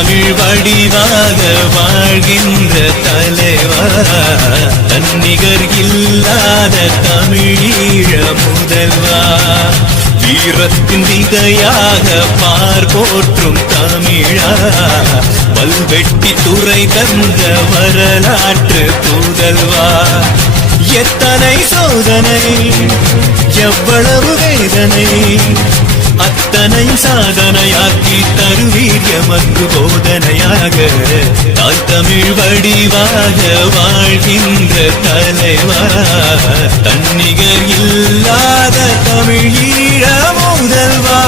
தமிழ் வடிவாக வாழ்கின்ற தலைவா, தன்னிகர் இல்லாத தமிழீழ முதல்வா, வீரத்தின் விதையாக பார் போற்றும் தமிழா, பல்வெட்டி துறை தந்த வரலாற்று புதல்வா. எத்தனை சோதனை, எவ்வளவு வேதனை, அத்தனையும் சாதனையாக்கி தருவீர் எமக்கு போதனையாக. தாய் தமிழ் வடிவாக வாழ்கின்ற தலைவா, தன்னிகர் இல்லாத தமிழீழ முதல்வா.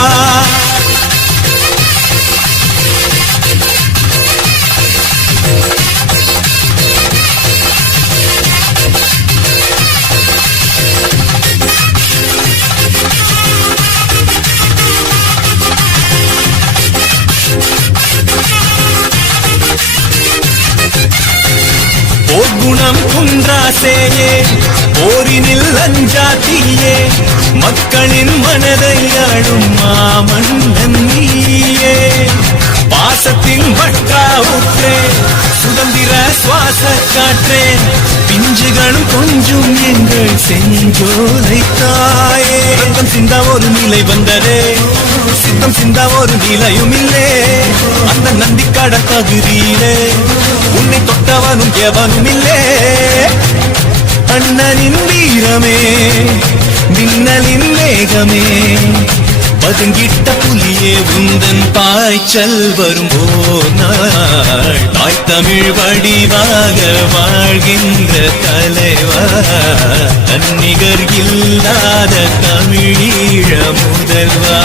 போர்க்குணம் குன்றாசேயே, போரினில் அஞ்சாத்தியே, மக்களின் மனதை ஆளும் மாமன்னன் நீயே. பாசத்தின் வட்டாவுற்றே, சுதந்திர சுவாச காற்றே, பிஞ்சுகளும் கொஞ்சம் எங்கள் செஞ்சோலை தாயே. ரத்தம் சிந்தா ஒரு நிலை வந்தரே, சித்தம் சிந்தா ஒரு நிலையும் இல்லே. அந்த நந்திக்காட பகுதியிலே உன்னை தொட்டவனும் எவனும் இல்லே. அண்ணனின் வீரமே, மின்னலின் வேகமே, பதுங்கிட்ட புலியே உந்தன் பாய்ச்சல் வரும்போர் நாள். தாய் தமிழ் வடிவாக வாழ்கின்ற தலைவா, தன்னிகர் இல்லாத தமிழீழ முதல்வா.